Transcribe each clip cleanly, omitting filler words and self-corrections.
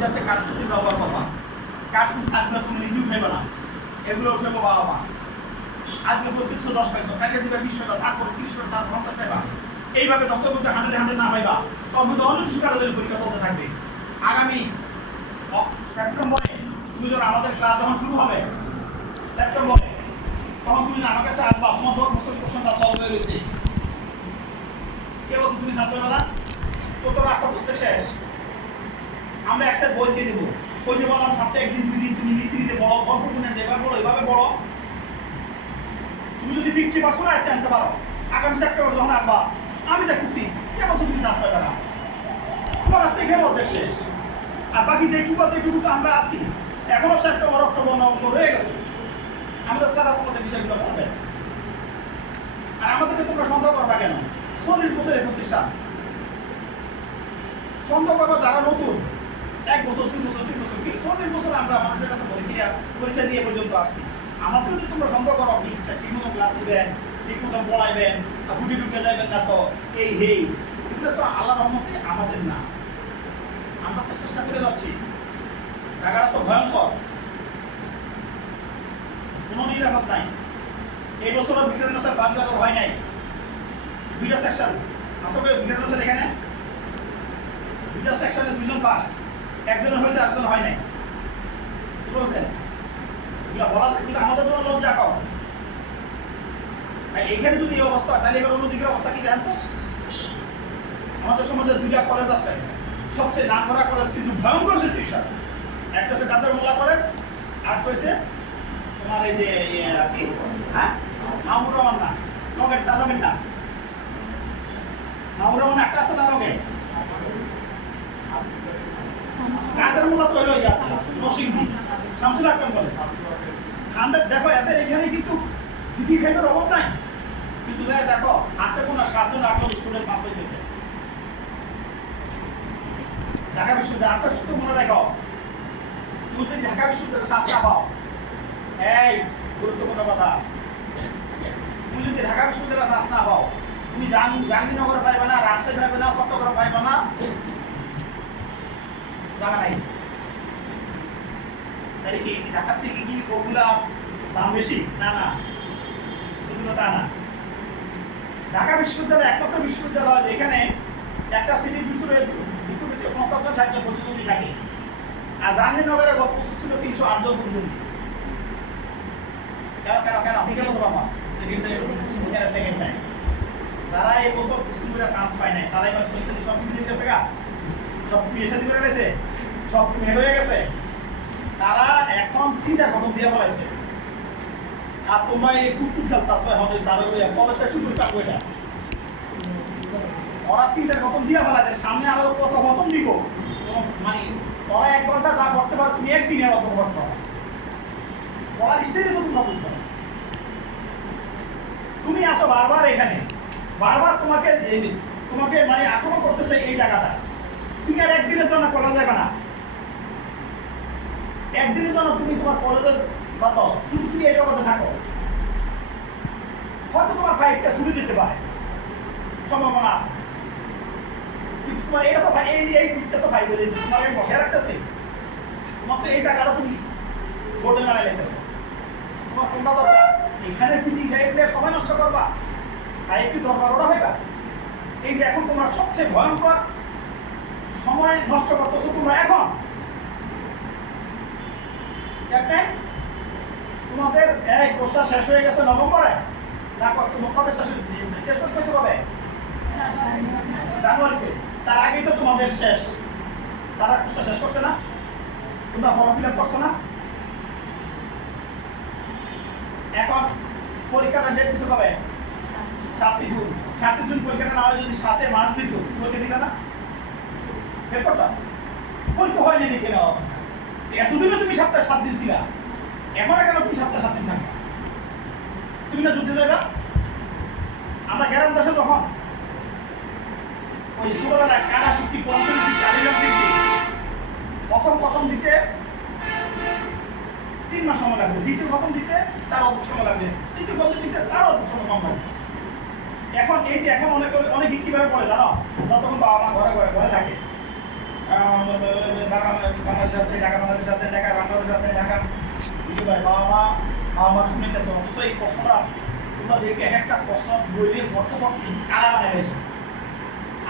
যাতে কার্তুসি ব্যবহার করবা, কার্তুস থাকবে তুমি নিজেও খাইবে না, এগুলো খাইবো বাবা মা। আজকে প্রত্যেক 10 পাইছো, কালকে দিবে 20 টাকা, তারপরে 30 টাকা, তারপর 50 টাকা। এইভাবে যত করতে 100 না পাইবা তখন তো অনেক শিক্ষার্থীদের পরীক্ষা চলতে থাকবে। আগামী সেপ্টেম্বরে তুমি যখন আমাদের ক্লাস যখন শুরু হবে সেপ্টেম্বরে, তখন তুমি আমার কাছে আসবা, তোমার 10 বছর কোশ্চেনটা সলভ হয়ে রয়েছে। কে বলছে তুমি সার্চ করবে না? কত রাস্তা করতে শেষ। আমরা একটা বই দিয়ে দেবো, ওই যে বললাম সপ্তাহে একদিন 2 দিন তুমি নিজে বড় গল্প শুনে যেভাবে বলো এইভাবে বড়। তুমি যদি 50% আয়ত্তে আনতে পারো, আগামী সেপ্টেম্বর যখন আসবা আমি দেখতেছি কে বলছে তুমি সার্চ করবে না, তোমার রাস্তা এখানে অর্ধেক শেষ। আর বাকি যেটুকু আছে এটুকু তো আমরা আছি, এখনো সেপ্টেম্বর অক্টোবর নভেম্বর হয়ে গেছে। আমরা স্যার আপনাদের বিষয়গুলো বলবেন, আর আমাদেরকে তোমরা সন্দেহ করবা কেন? 40 বছরের প্রতিষ্ঠান, সন্দেহ করবা যারা নতুন 1 বছর 2 বছর 3 বছর 40 বছর আমরা মানুষের কাছে পরীক্ষা দিয়ে পর্যন্ত আসছি। আমাকে যদি তোমরা সন্দেহ করো ঠিকমতো ক্লাস দিবেন, ঠিকমতো পড়াইবেন, গুটি ঢুকে যাইবেন না, তো এই হেই এগুলো তো আল্লাহর রহমতে আমাদের না, আমরা তো চেষ্টা করে যাচ্ছি। জায়গাটা তো ভয়ঙ্কর, কোনো নিরাপদ নাই। এই বছরও বিজ্ঞানের ফার্স্ট হয় নাই, 2টা সেকশন আসলে বিজ্ঞানের এখানে 2টা সেকশনে 2জন ফার্স্ট, একজনের হয়েছে একজন হয় নাই। বলতেন এগুলো বলা কিন্তু আমাদের জন্য লজ্জা কম। এইখানে যদি এই অবস্থা, তাহলে এবার অন্যদিকের অবস্থা কি জানতো? আমাদের সমাজে 2টা কলেজ আছে, সবচেয়ে নাম করা কলেজ কিন্তু ভয়ঙ্কর সিচুয়েশন। একটা হচ্ছে কাদের মোল্লা কলেজ, আর হয়েছে তোমার এই যে কি হ্যাঁ মাহমুদ রহমান না লগের তার লগের না মাহমুদ রহমান একটা আছে না লগে কাদের মোল্লা তৈরি হয়ে যাচ্ছে নরসিংদী শামসুল আকরাম কলেজ। আমরা দেখো এদের এখানে কিন্তু জিপি খাইবার অভাব নাই, কিন্তু দেখো হাতে কোনো 7 জন 8 জন স্টুডেন্ট পাস হইতেছে। ঢাকা বিশ্ববিদ্যালয় একটা সূত্র মনে রাখো, তুমি যদি ঢাকা বিশ্ববিদ্যালয়ে শাস্তা পাও, এই গুরুত্বপূর্ণ কথা, তুমি যদি ঢাকা বিশ্ববিদ্যালয়ে চান্স না পাও, তুমি জাহাঙ্গীরনগরে পাইবে না, রাজশাহী পাইবে না, চট্টগ্রাম পাইবে না, জায়গা নাই। তাই কি ঢাকার থেকে কি ওগুলা দাম বেশি? না না, শুধু তা না। ঢাকা বিশ্ববিদ্যালয় একমাত্র বিশ্ববিদ্যালয় যেখানে একটা সিটির ভিতরে 50-60 জন প্রতিদ্বন্দ্বী থাকে, আর জাহাঙ্গীরনগরে গল্প ছিল 308 জন প্রতিদ্বন্দ্বী। কেন কেন কেন আপনি কেন বাবা সেকেন্ড টাইম যারা এই বছর কুসুমপুরে চান্স পায় নাই, তারা এবার সব কিছু দিতে গেছে, সব পিএসএ করে গেছে, সব মেড হয়ে গেছে, তারা এখন টিচার খতম দিয়ে বলাইছে। আর তোমরা এই কুকুর খেলতেছো এখন কলেজটা শুরু করতে এটা ওরা টিচার খতম দিয়ে বলাইছে, সামনে আরো কত খতম দিব, মানে ওরা 1 ঘন্টা যা করতে পারো তুমি একদিনের অত করতে পারো। পড়ার স্টেজে তো তোমরা বুঝতে পারো, তুমি আসো বারবার এখানে, বারবার তোমাকে মানে আক্রমণ করতেছে এই জায়গাটা, তুমি আর একদিনের জন্য করা যাবে না। একদিনের জন্য তুমি তোমার কলেজের বাদ, শুধু তুমি এই জগতে থাকো, হয়তো তোমার বাইকটা ছুটে যেতে পারে, সম্ভাবনা আছে, কিন্তু তোমার এটা তো ভাই এই দিকটা তো ভাই বলে তোমার আমি বসে রাখতেছি, তোমার তো এই জায়গাটা তুমি গোটে মেলায় লেগেছে, তোমার কোনটা দরকার? এখানে সিটি গাইডলে সময় নষ্ট করবা, আর একটু দরকার ওটা হইবা। এই যে এখন তোমার সবচেয়ে ভয়ঙ্কর সময় নষ্ট করতেছো তোমরা এখন। তোমাদের এই কোর্সটা শেষ হয়ে গেছে নভেম্বরে, না তোমার কবে শেষ হয়েছে? কবে? জানুয়ারিতে। তার আগেই তো তোমাদের শেষ, তারা কোর্সটা শেষ করছে না, তোমরা ফর্ম ফিল আপ করছো না। এখন পরীক্ষাটা ডেট দিচ্ছে কবে? 7 জুন। 7 জুন পরীক্ষাটা না হয় যদি 7 মার্চ দিত, পরীক্ষা দিলে না পেপারটা পরীক্ষা হয়নি দেখে নেওয়া। এতদিনে তুমি সপ্তাহে 7 দিন ছিলা, এখন কেন তুমি সপ্তাহে 7 দিন থাকবে? তুমি না যুদ্ধে যাবে। আমরা গ্রাম দেশে তখন ওই ছোটবেলায় কারা শিখছি, পঞ্চম শিখছি, আলিলাম শিখছি, প্রথম দিতে 3 মাস সময় লাগবে, দ্বিতীয় প্রথম দিতে তার অল্প সময় লাগবে, তৃতীয় প্রথম দিতে তার অল্প সময় কম লাগবে। এখন এই যে এখন অনেক কিভাবে পড়ে জানো, যতক্ষণ বাবা মা ঘরে থাকে ভাই বাবা মা শুনেতেছে, অথচ এই প্রশ্নটা তোমরা দেখে এক একটা প্রশ্ন বইলে ভর্ত কালা বানায় গেছে।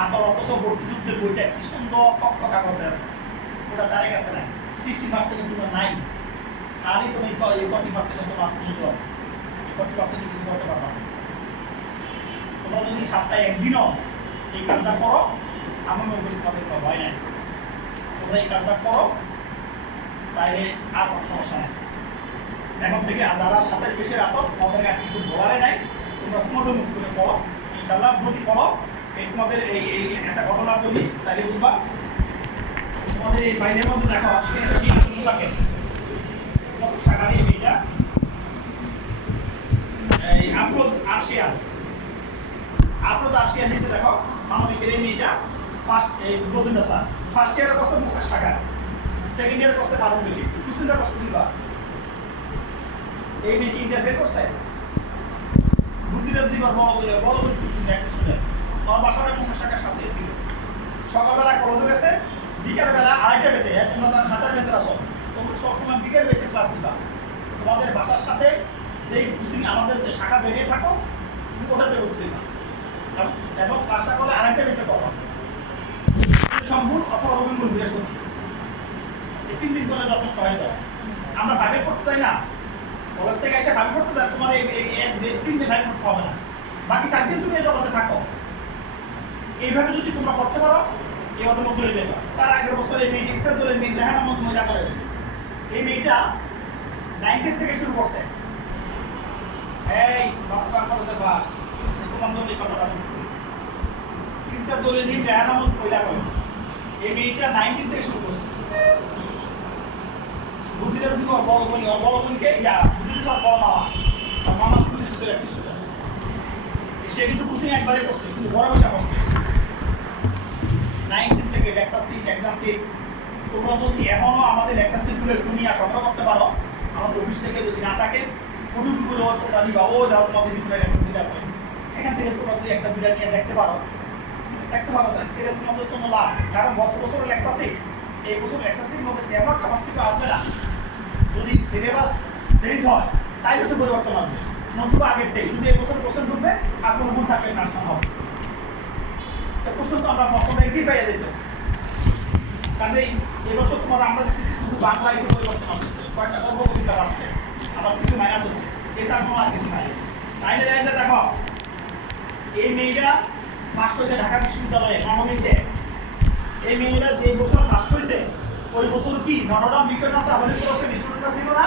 আপনার অথচ ভর্তিযুদ্ধের বইটা কি সুন্দর ফকফকা করতে আছে, ওটা তাদের কাছে নাই। 60% তোমার নাই, খালি তুমি 40% তোমার সুন্দর, 40% কিছু করতে পারবা না। তোমরা যদি সপ্তাহে একদিনও এই কাজটা করো, আমি মনে করি তোমাদের কোনো ভয় নাই। তোমরা এই কাজটা করো, তাইলে আর কোনো সমস্যা নাই। এখন থেকে যারা সাথে বেশি আসো, তোমাদের আর কিছু বলারে নাই, তোমরা তোমাদের মুখ করে পড়ো ইনশাল্লাহ। যদি পড়ো এই তোমাদের এই একটা ঘটনা বলি, তাইলে বুঝবা। তোমাদের এই বাইরের মধ্যে দেখো শাখা এই মেয়েটা এই আপলোড আর্শিয়ান নিচে দেখো মানবিকের এই মেয়েটা ফার্স্ট এই রবীন্দ্র স্যার ফার্স্ট ইয়ারে করছে মুখের শাখা, সেকেন্ড ইয়ারে করছে মানবিকে, কুসিনটা করছে দিবা। এই মেয়েটি ইন্টারফেয়ার করছে বুদ্ধিটা জীবন বড় বলে কিছু একটা স্টুডেন্ট আমার বাসাটা মুখের শাখার সাথে ছিল। সকালবেলা কলেজে গেছে, বিকেলবেলা আড়াইটা বেসে, তোমরা তার হাজার বেসে আসো, তোমরা সবসময় বিকেল বেসে ক্লাস দিবা। তোমাদের বাসার সাথে যেই কোচিং আমাদের যে শাখা বেরিয়ে থাকো ওটাতে ভর্তি দিবা, এবং ক্লাসটা করলে আড়াইটা বেসে করবা। সম্ভব অথবা রবীন্দ্র বৃহস্পতি এই 3 দিন করলে যথেষ্ট হয়ে যায়। আমরা ভাবে করতে চাই না, কলেজ থেকে এসে ভাবে করতে চাই, তোমার এই 3 দিন ভাবে করতে হবে না, বাকি 4 দিন তুমি এই জগতে থাকো। এইভাবে যদি তোমরা করতে পারো এই অন্তত ধরে দেবা। তার আগের বছর এই মেয়েটি ইসলাম ধরে মেয়ে রেহানা মত মহিলা করে, এই মেয়েটা 90 থেকে শুরু করছে। এই ডক্টর কলেজের বাস তোমাদের এই কথাটা বলছি, ইসলাম ধরে মেয়ে রেহানা মত মহিলা করে, এই মেয়েটা 90 থেকে শুরু করছে। বুদ্ধিটা ছিল বড় বোনকে বুদ্ধিটা বড় মামা স্কুল শিশুদের এক শিশুটা, সে কিন্তু কোচিং একবারে করছে, কিন্তু বড় বসা করছে 19 থেকে লেকচার সিট এক্সাম সিট। তোমরা বলছি এখনো আমাদের লেকচার সিটগুলো একটু নিয়ে সংগ্রহ করতে পারো, আমাদের অফিস থেকে যদি না থাকে কুটুকুগুলো তোমরা নিবা, ও যাও তোমাদের ভিতরে লেকচার সিট আছে, এখান থেকে তোমরা যদি একটা দুইটা নিয়ে দেখতে পারো এটা তোমাদের জন্য লাভ। কারণ গত বছরের লেকচার সিট এই বছর লেকচার সিটের মধ্যে তেমন খাবার কিছু আসবে না। যদি সিলেবাস চেঞ্জ হয় তাই একটু পরিবর্তন আসবে, নতুবা আগের থেকে যদি এই বছর কোশ্চেন ঢুকবে আর কোনো ভুল থাকলে কারেকশন হবে। প্রশ্ন তো আমরা প্রথমে কি পাইয়া দিতেছি, কাজেই এবছর তোমার আমরা দেখতেছি শুধু বাংলা একটু পরিবর্তন আসছে, কয়েকটা গল্প কবিতা আসছে, আবার কিছু মাইনাস হচ্ছে, এছাড়া কোনো আর কিছু নাই। তাইলে দেখো এই মেয়েরা ফার্স্ট হয়েছে ঢাকা বিশ্ববিদ্যালয়ে মানবিকে। এই মেয়েরা যে বছর ফার্স্ট হয়েছে ওই বছর কি নটরডাম বিজ্ঞানটা হলিক্রসের স্টুডেন্টরা ছিল না?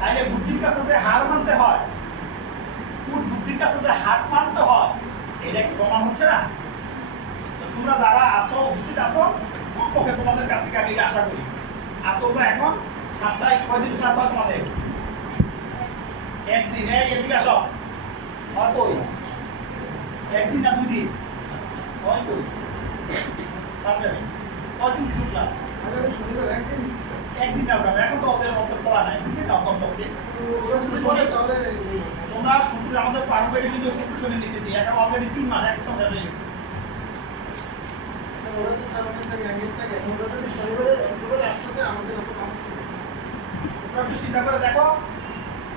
তাইলে বুদ্ধির কাছে যে হার মানতে হয়, বুদ্ধির কাছে যে হার মানতে হয়, এটা কি প্রমাণ হচ্ছে না? তোমরা যারা আসো উপস্থিত আসো, পক্ষে তোমাদের কাছ থেকে আমি এটা আশা করি। আর তোমরা এখন সপ্তাহে কয়দিন ক্লাস হয় তোমাদের? একদিন। এদিকে আসো, হয় কই একদিন না 2 দিন? হয় কই কয়দিন কিছু ক্লাস? শনিবার একদিন দিচ্ছি স্যার। একদিন না, এখন তো ওদের মতো পড়া নাই, 2 দিন কম পক্ষে। তাহলে তোমরা শুক্র আমাদের পারমিটে কিন্তু শুক্র শনি নিতেছি, এখন অলরেডি 3 মাস একদম শেষ হয়ে গেছে। ওরা তো স্যার ওখান থেকে এঙ্গেজ থাকে, ওরা যদি শনিবারে শুক্রবারে আসতেছে আমাদের অত কাম থাকে। তোমরা একটু চিন্তা করে দেখো,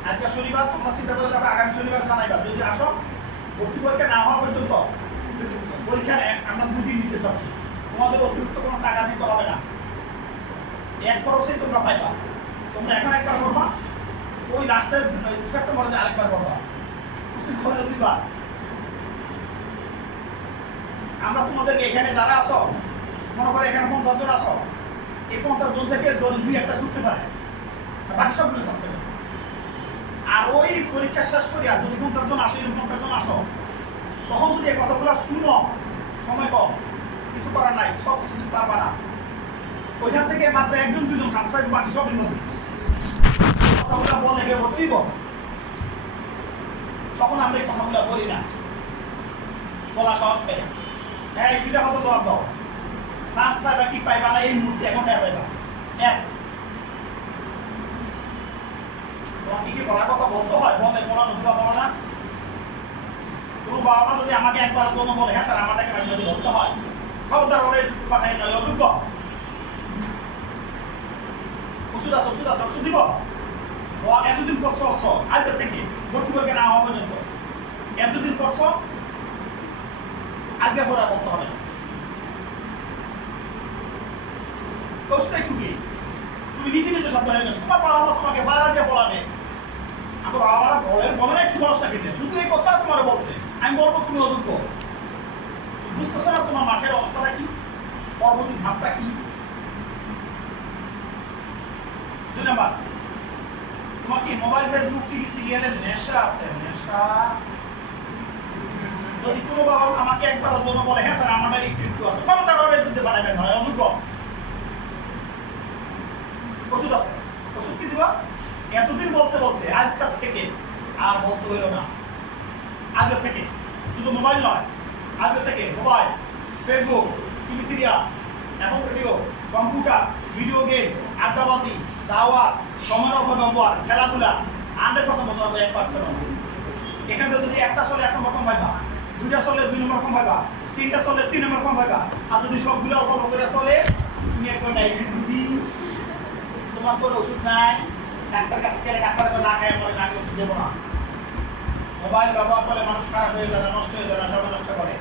আজকে শনিবার, তোমরা চিন্তা করে দেখো আগামী শনিবার জানাইবা। যদি আসো ভর্তি পরীক্ষা না হওয়া পর্যন্ত পরীক্ষা আমরা 2 দিন নিতে চাচ্ছি, তোমাদের অতিরিক্ত কোনো টাকা দিতে হবে না, এক খরচেই তোমরা পাইবা। তোমরা এখন একবার করবা, ওই লাস্টের সেপ্টেম্বরে আরেকবার করবা, হলে 2 বার। আমরা তোমাদেরকে এখানে যারা আসো, মনে করো এখানে 50 জন আসো, এই 50 জন থেকে 2-1টা ছুটতে পারে, বাকি সবগুলো থাকতে পারে। আর ওই পরীক্ষা শেষ করিয়া যদি 50 জন আসো, 50 জন আসো, তখন যদি এই কথাগুলো শুনো, সময় কম, কিছু করার নাই, সব কিছু দিতে পারবা না। ওইখান থেকে মাত্র 1-2 জন সাবস্ক্রাইব, বাকি সব বিনোদন। কথাগুলো বলে কেউ ভর্তিব, তখন আমরা এই কথাগুলো বলি না, বলা সহজ পাই। হ্যাঁ, এই 2টা কথা জবাব দাও, চান্স পাইবা কি পাইবা না এই মুহূর্তে এখন পাইবা। তোমার কি পড়ার কথা বলতে হয়, বলে পড়া নতুবা পড়ো না। কোনো বাবা মা যদি আমাকে একবার কোনো বলে হ্যাঁ স্যার আমারটাকে যদি বলতে হয়, খবরদার ওরে পাঠাই নয়, অযোগ্য। ওষুধ আছে ওষুধ দিব ও এতদিন করছো আজকে থেকে ভর্তি করবে না হওয়া পর্যন্ত এতদিন করছো আজকে পড়া বলতে হবে কোর্সটা কি তুমি নিজে শব্দ হয়ে গেছো তোমার বাবা মা তোমাকে বারবার দিয়ে বলাবে আমার বাবা মারা বলে না কি খরচটা কিনতে শুধু এই কথাটা তোমার বলছে আমি বলবো তুমি অযোগ্য বুঝতেছো না তোমার মাঠের অবস্থাটা কি পরবর্তী ধাপটা কি 2 নাম্বার তোমার কি মোবাইল ফেসবুক টিভি সিরিয়ালের নেশা আছে নেশা যদি কোনো বাবা আমাকে একবার জন্য বলে হ্যাঁ স্যার আমার একটু আছে ক্ষমতা রবে যুদ্ধে বানাবেন হয় অযোগ্য ওষুধ আছে ওষুধ কি দিবা এতদিন বলছে আজকাল থেকে আর বলতে হইল না আজকের থেকে শুধু মোবাইল নয় আজকের থেকে মোবাইল ফেসবুক টিভি সিরিয়াল এবং রেডিও কম্পিউটার ভিডিও গেম আড্ডাবাজি দাওয়াত সময়ের অপব্যবহার খেলাধুলা 100% বলতে হবে 1% এখানে যদি একটা চলে 1 নম্বর কম পাইবা দুইটা চলে 2 নম্বর কম পাইবা তিনটা চলে 3 নম্বর কম পাইবা আর যদি সবগুলো অল্প অল্প করে চলে তুমি একজন ডায়াবেটিস তোমার কোনো ওষুধ নাই ডাক্তার কাছে গেলে ডাক্তার না খায় বলে না ওষুধ দেবো না মোবাইল ব্যবহার করে মানুষ খারাপ হয়ে যায় নষ্ট হয়ে যায় সব নষ্ট করে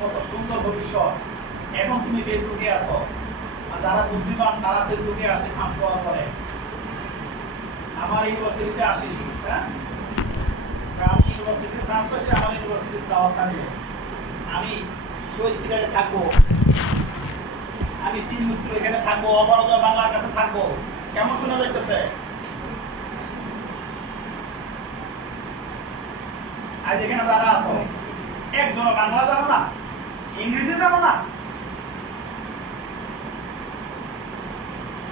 কত সুন্দর ভবিষ্যৎ এখন তুমি ফেসবুকে আসো আর যারা বুদ্ধিমান তারা ফেসবুকে আসে চান্স পাওয়ার পরে আমার ইউনিভার্সিটিতে আসিস হ্যাঁ আমি ইউনিভার্সিটিতে চান্স পাইছি আমার ইউনিভার্সিটিতে দাওয়াত থাকবে আমি শহীদ মিনারে থাকবো আমি 3 মিত্র এখানে থাকবো অপরাধ বাংলার কাছে থাকবো কেমন শোনা যাইতেছে আজ এখানে যারা আছো একজন বাংলা জানো না ইংরেজি জানো না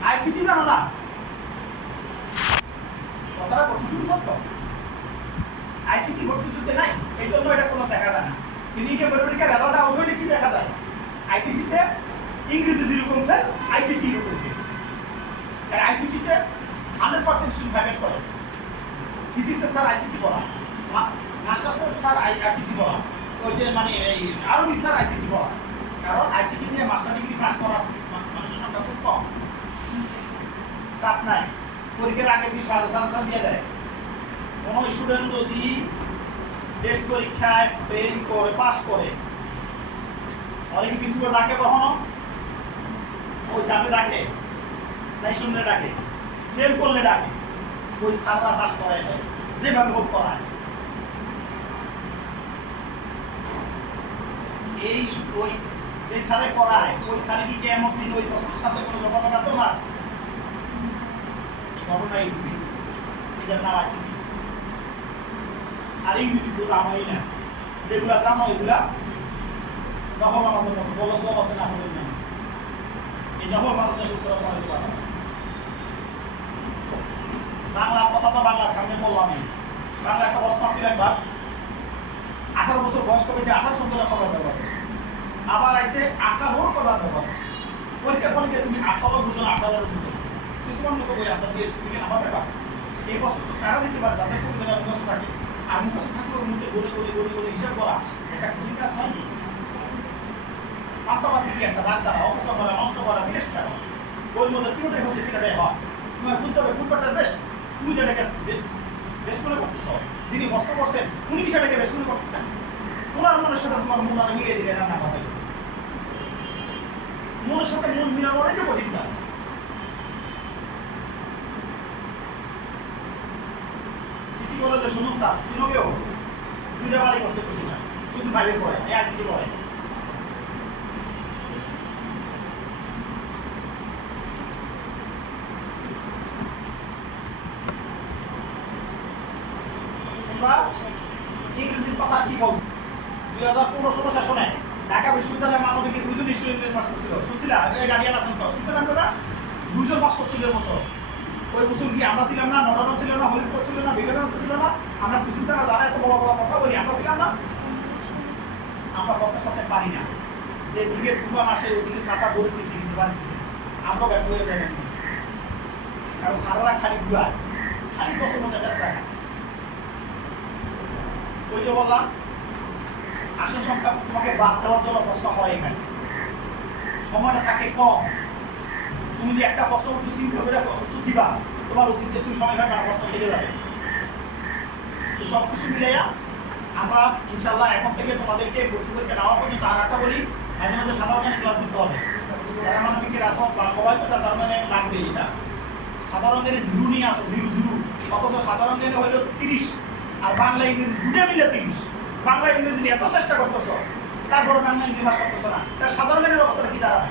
আইসিটি জানো না কথাটা কতটুকু সত্য আইসিটি ভর্তিযুদ্ধে নাই এই জন্য এটা কোনো দেখা যায় না ক্লিনিক্যাল পরীক্ষার রেজাল্ট আউট হইলে কি দেখা যায় আইসিটিতে ইংরেজি যেরকম ফেল আইসিটি এরকম ফেল আর আইসিটিতে 100% সুইভাইভের ফলে ফিজিক্সে স্যার আইসিটি পড়া মাস্টার্সের স্যার আইসিটি পড়া ওই যে মানে এই আরবি স্যার আইসিটি পড়া কারণ আইসিটি নিয়ে মাস্টার ডিগ্রি পাস করা মানুষের সংখ্যা খুব কম চাপ নাই পরীক্ষার আগে দিন সাজেশন দিয়ে দেয় কোনো স্টুডেন্ট যদি টেস্ট পরীক্ষায় ফেল করে পাস করে অনেকে কিছু ডাকে কখনো ওই সামনে ডাকে তাই শুনলে ডাকে ফেল করলে ডাকে ওই স্যাররা পাস করায় দেয় যেভাবে হোক করায় এই ওই যে স্যারে করায় ওই স্যারে কি কেমন দিন ওই প্রশ্নের সাথে কোনো যোগাযোগ আছে না ঘটনা এইটুকু এটার নাম আইসিটি আর ইংরেজি তো জানোই না যেগুলা জানো এগুলা নকল আমাদের মতো বলো সব আছে না হলে না এই নকল আমাদের সূত্র পড়াতে পারো বাংলা কথাটা বাংলা সামনে বললাম আমি বাংলা একটা প্রশ্ন ছিল একবার 18 বছর বয়স কবে 18 শব্দটা কবে ব্যবহার করছে আবার আইছে 18 কবে ব্যবহার করছে পরীক্ষার ফলে তুমি 18 বুঝো 18 বুঝো কিন্তু তোমার মতো বই আসা দিয়ে তুমি আমার ব্যাপার এই বছর তো কারা দিতে পারে তাদের কবিতা মুখস্থ থাকে আর মুখস্থ থাকলে ওর মধ্যে গড়ে হিসাব করা এটা খুবই কাজ হয় মাতামাতি কি একটা বাচ্চা অবস্থা করা নষ্ট করা বিশেষ করা ওর মধ্যে তিনটাই হচ্ছে তিনটাই হয় তোমার বুঝতে হবে ফুটবলটা বেস্ট তুমি যেটাকে বেশ মনে করতেছ যিনি বর্ষ করছেন উনি বিষয়টাকে বেশ মনে করতেছেন ওনার মনের সাথে তোমার মন আর মিলিয়ে দিলে রান্না হবে মনের সাথে মন মিলানো অনেক কঠিন কাজ সিটি কলেজে শুনুন স্যার সিনোকেও 2টা বাড়ি করছে খুশি না শুধু বাইরে পড়ে এক সিটি পড়ে ইংরেজির কথা কি বলবো 2015-16 শাসনে ঢাকা বিশ্ববিদ্যালয়ে মানবিকে 2জন স্টুডেন্ট পাস করছিল শুনছিলা এই গার্ডিয়ান আছেন তো শুনছিলাম আপনারা 2জন পাস করছিল বছর ওই বছর কি আমরা ছিলাম না নটানো ছিল না হলিপুর ছিল না বিবেকানন্দ ছিল না আমরা খুশি ছাড়া যারা এত বড় বড় কথা বলি আমরা ছিলাম না আমরা বসার সাথে পারি না যে দিকে দুবার মাসে ওদিকে ছাতা দৌড় দিয়েছি কিন্তু বাড়িতেছি আমরা ব্যর্থ হয়ে যাবেন কারণ সারারা খালি ঘুরায় খালি বছর মধ্যে ব্যস্ত থাকে। ওই যে বললাম আসল সংখ্যা তোমাকে বাদ দেওয়ার জন্য প্রশ্ন হয় এখানে, সময়টা থাকে কম। তুমি যে একটা প্রশ্ন উত্তর দিবা, তোমার অতীতে তুমি সময় পাবে না, প্রশ্ন শেখে যাবে। তো সব কিছু মিলাইয়া আমরা ইনশাল্লাহ এখন থেকে তোমাদেরকে ভর্তি পরীক্ষা নেওয়া পর্যন্ত আর একটা বলি, মাঝে মাঝে সাধারণ ক্লাস দিতে হবে। যারা মানবিকের আসো বা সবাই তো সাধারণ লাগবে, এটা সাধারণ জ্ঞানে ঝুরু নিয়ে আসো, ঝুরু অথচ সাধারণ জ্ঞানে হইলো 30 আর বাংলা ইংরেজি দুটো মিলে 30। বাংলা ইংরেজি নিয়ে এত চেষ্টা করতেছো, তারপর বাংলা ইংরেজি ভাষা করতেছো না, তার সাধারণ জ্ঞানের অবস্থাটা কি দাঁড়াবে?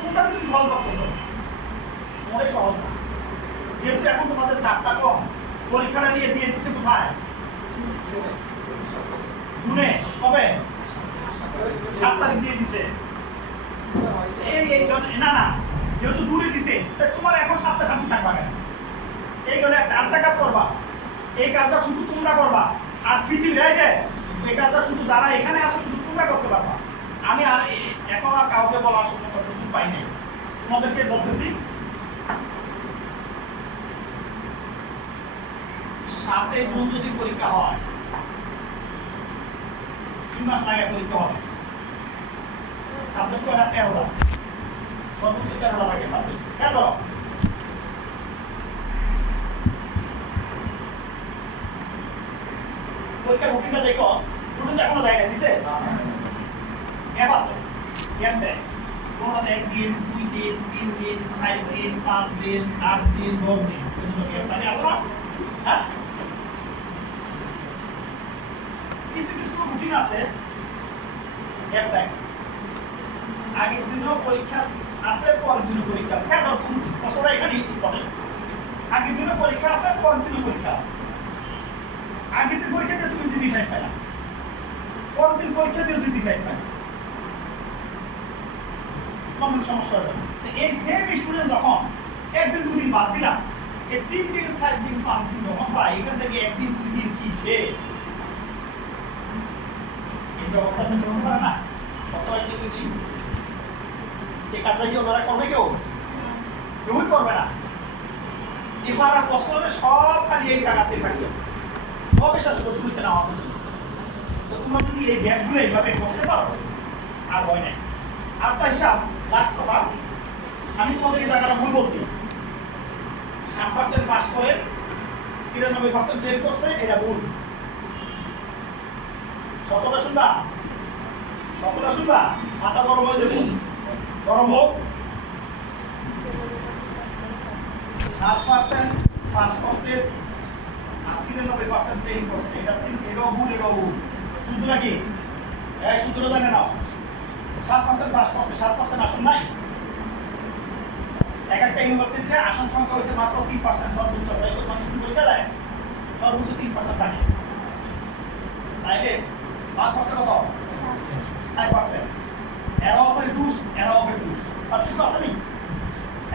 কোনটা তুমি সহজ ভাবতেছো? তোমাদের সহজ না, যেহেতু এখন তোমাদের চাপটা কম। পরীক্ষাটা নিয়ে দিয়ে দিচ্ছে কোথায়? জুনে। কবে? 7 তারিখ দিয়ে দিছে। না না, যেহেতু দূরে দিছে তোমার এখন 7টা শান্তি থাকবা কেন? এই গেলে একটা আরেকটা কাজ করবা, এই কাজটা শুধু তোমরা করবা। আর পৃথিবী এই কাজটা শুধু যারা এখানে আসো শুধু তোমরা করতে পারবা। আমি আর এখন আর কাউকে বলার সুযোগ পাই নাই। তোমাদেরকে বলতেছি 7 জুন যদি পরীক্ষা হয়, 3 মাস লাগে পরীক্ষা হবে। সাবজেক্ট কয়টা? 13টা, সর্বোচ্চ 13টা লাগে সাবজেক্ট। কেন? পরীক্ষার রুটিনটা দেখো, রুটিন এখনো দেয় না, দিছে? গ্যাপ আছে, গ্যাপ দেয়। কোনোটাতে 1 দিন, 2 দিন, 3 দিন, 4 দিন, 5 দিন, 8 দিন, 10 দিন, গ্যাপ থাকে আছে না? হ্যাঁ, কিছু কিছু রুটিন আছে গ্যাপ দেয়। আগের দিনও পরীক্ষা আছে, পরের দিনও পরীক্ষা আছে। কেন? প্রশ্নটা এখানে ইম্পর্টেন্ট। আগের দিনও পরীক্ষা আছে, পরের দিনও পরীক্ষা আছে। আগের দিন পরীক্ষাতে তুমি যদি ডিফাইন পাই না, পরের দিন পরীক্ষা দিয়েও যদি ডিফাইন পাই, তখন সমস্যা হবে। এই সেম স্টুডেন্ট যখন 1 দিন 2 দিন বাদ দিলাম, এই 3 দিন 4 দিন 5 দিন যখন পাই, এখান থেকে 1 দিন 2 দিন কি সে এই জগৎটা তো চলতে পারে না। কত 1 দিন 2 দিন এই কাজটা কি ওরা করবে? কেউই করবে না। এবার প্রশ্নের সব খালি এই জায়গাতে থাকিয়ে সবের সাথে তুলতে নেওয়া পর্যন্ত। তো তোমরা যদি এই ব্যাগগুলো এইভাবে করতে পারো, আর ভয় নেই। আরেকটা হিসাব, লাস্ট কথা, আমি তোমাদের এই জায়গাটা ভুল বলছি। 7% পাস করে 93% ফেল করছে, এটা ভুল। 17টা শুনবা, 17টা শুনবা, মাথা গরম হয়ে যাবে, গরম হোক। 7% পাস করছে আর 93% ফেল করছে, এটাও ভুল, এটাও ভুল। শুধু নাকি এই সূত্র জানে নাও। 7% পাস করছে, 7% আসন নাই। একটা ইউনিভার্সিটিতে আসন সংখ্যা হয়েছে মাত্র 3%, সর্বোচ্চ। তাই তো মানুষ পরীক্ষা দেয় সর্বোচ্চ 3% থাকে। তাইলে 5% কত? 5%। এরা অফারে টুস, এরা অফারে টুস। আর ঠিক আছে নি?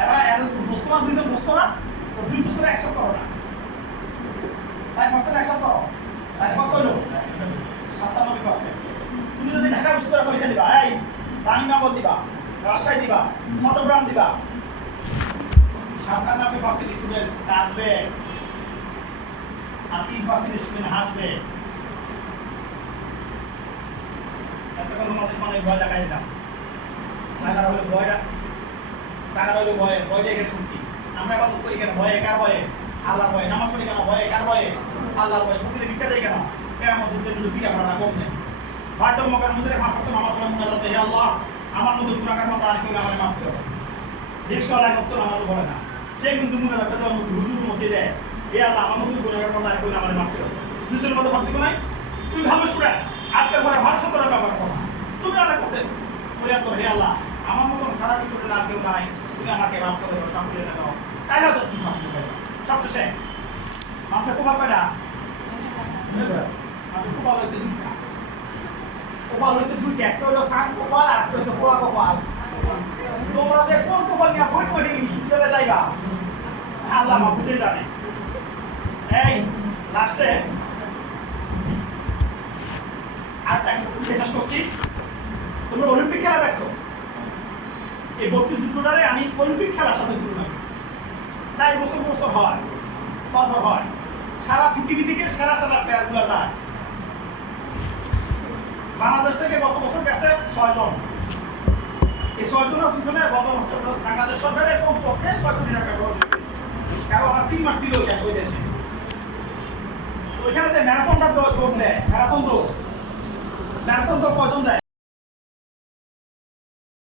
এরা দোস্ত না, দুইজন দোস্ত না, তো 2 বছরে অ্যাকসেপ্ট করো না। 5% অ্যাকসেপ্ট করো, তাই কত হইলো? 97%। তুমি যদি ঢাকা বিশ্ববিদ্যালয়ে পরীক্ষা দিবা, এই রানীনগর দিবা, রাজশাহী দিবা, চট্টগ্রাম দিবা, 97% স্টুডেন্ট কাঁদবে আর 3% স্টুডেন্ট হাসবে। এতক্ষণ আমাদের মানে ভয় দেখাই দিলাম। টাকাটা হলো ভয়টা, টাকাটা হলো ভয়টা এখানে সত্যি। আমরা এবার করি কেন? ভয়ে, কার ভয়ে? আল্লাহর ভয়ে। নামাজ পড়ি কেন? ভয়ে, কার ভয়ে? আল্লাহর ভয়ে। প্রতিদিন ভিক্ষা দেয় কেন? কেয়ামত দিনের ভিক্ষা করা কম নেই। বারটা মকার মধ্যে 5 ওয়াক্ত নামাজ পড়া মনে যাচ্ছে, হে আল্লাহ আমার মধ্যে গুনাহগার মতো আর কেউ আমাকে মাফ করো। রিকশাওয়ালা ভক্ত নামাজ পড়ে না, সে কিন্তু মনে রাখতে দেওয়ার মধ্যে হুজুর মধ্যে দেয়, হে আল্লাহ আমার মধ্যে গুনাহগার মতো আর কেউ আমাকে মাফ করো। দুজনের মধ্যে পার্থক্য নাই। তুমি ভালো শুনে আজকের পরে ভালো সত্য ব্যবহার করো। তুমি আমার কাছে বলে তো, হে আল্লাহ আমার মতন খারাপ কিছু আর কেউ নাই, তুমি আমাকে মাফ করে দাও, শান্তি এনে দাও। তাই না? তো তুমি শান্তি পাইবা। সবশেষে মানুষের কোপাল পায় মানুষের কোপাল হয়েছে 2টা। কোপাল হয়েছে 2টা, একটা হলো সান কোপাল আর একটা হচ্ছে পোড়া কোপাল। তোমরা যে কোন কোপাল নিয়ে বই পড়ে বিশ্ববিদ্যালয়ে যাইবা, আল্লাহ মাহফুজে জানে। এই লাস্টে আরেকটা শেষ করছি। তোমরা অলিম্পিক খেলা দেখছো? এই ভর্তি যুদ্ধটারে আমি অলিম্পিক খেলার সাথে তুলনা করি। 4 বছর হয় তারপর হয় সারা পৃথিবী থেকে সেরা সেরা প্লেয়ারগুলো যায়। বাংলাদেশ থেকে গত বছর গেছে 6 জন। এই 6 জনের পিছনে গত বছর বাংলাদেশ সরকারের কমপক্ষে 6 কোটি টাকা খরচ হয়েছে। কারণ আমার 3 মাস ছিল ওই দেশে। ওইখানে যে ম্যারাথনটা দৌড় দেয়, ম্যারাথন দৌড় কয়জন দেয়?